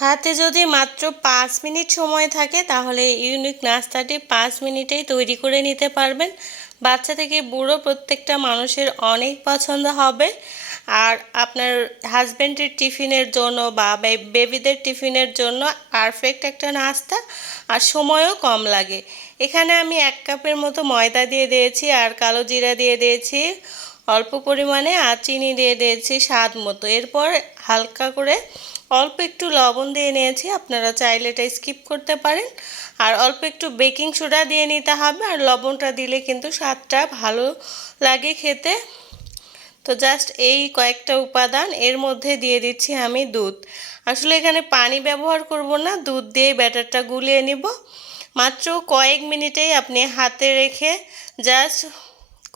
হাতে যদি মাত্র পাঁচ মিনিট সময় থাকে, তাহলে ইউনিক নাস্তাটি পাঁচ মিনিটেই তৈরি করে নিতে পারবেন। বাচ্চা থেকে বুড়ো প্রত্যেকটা মানুষের অনেক পছন্দ হবে। আর আপনার হাজব্যান্ডের টিফিনের জন্য বা, বেবিদের টিফিনের জন্য পারফেক্ট একটা নাস্তা আর সময়ও কম লাগে। এখানে আমি এক কাপের মতো ময়দা দিয়ে দিয়েছি আর কালো জিরা দিয়ে দিয়েছি। অল্প পরিমাণে আর চিনি দিয়ে দিয়েছি স্বাদ মতো। এরপর হালকা করে অল্প একটু লবণ দিয়ে নিয়েছি, আপনারা চাইলে এটা স্কিপ করতে পারেন। আর অল্প একটু বেকিং সোডা দিয়ে নিতে হবে, আর লবণটা দিলে কিন্তু স্বাদটা ভালো লাগে খেতে। তো জাস্ট এই কয়েকটা উপাদান, এর মধ্যে দিয়ে দিচ্ছি আমি দুধ। আসলে এখানে পানি ব্যবহার করব না, দুধ দিয়ে ব্যাটারটা গুলিয়ে নিব। মাত্র কয়েক মিনিটেই আপনি হাতে রেখে জাস্ট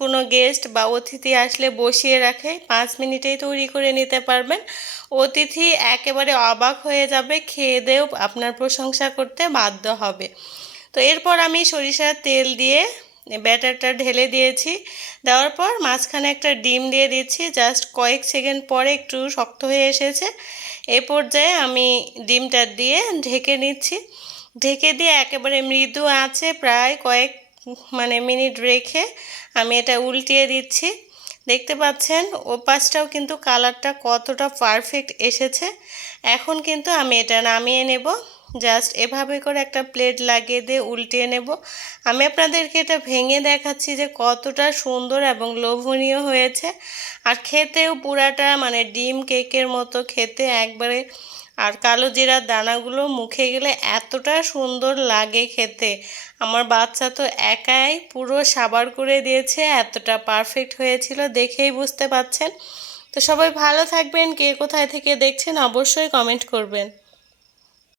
কোনো গেস্ট বা অতিথি আসলে বসিয়ে রাখে, পাঁচ মিনিটেই তৈরি করে নিতে পারবেন। অতিথি একেবারে অবাক হয়ে যাবে, খেয়ে দেও আপনার প্রশংসা করতে বাধ্য হবে। তো এরপর আমি সরিষার তেল দিয়ে ব্যাটারটা ঢেলে দিয়েছি। দেওয়ার পর মাঝখানে একটা ডিম দিয়ে দিচ্ছি, জাস্ট কয়েক সেকেন্ড পরে একটু শক্ত হয়ে এসেছে। এই পর্যায়ে আমি ডিমটা দিয়ে ঢেকে নিচ্ছি। ঢেকে দিয়ে একেবারে মৃদু আছে প্রায় কয়েক মানে মিনিট রেখে আমি এটা উল্টিয়ে দিচ্ছি। দেখতে পাচ্ছেন ও পাশটাও কিন্তু কালারটা কতটা পারফেক্ট এসেছে। এখন কিন্তু আমি এটা নামিয়ে নেব। জাস্ট এভাবে করে একটা প্লেট লাগিয়ে দিয়ে উল্টিয়ে নেব। আমি আপনাদেরকে এটা ভেঙে দেখাচ্ছি যে কতটা সুন্দর এবং লোভনীয় হয়েছে। আর খেতেও পুরাটা মানে ডিম কেকের মতো খেতে একবারে আর কালো জিরার দানাগুলো মুখে গেলে এতটা সুন্দর লাগে খেতে। আমার বাচ্চা তো একাই পুরো সাবার করে দিয়েছে, এতটা পারফেক্ট হয়েছিল দেখেই বুঝতে পাচ্ছেন তো সবাই ভালো থাকবেন, কে কোথায় থেকে দেখছেন অবশ্যই কমেন্ট করবেন।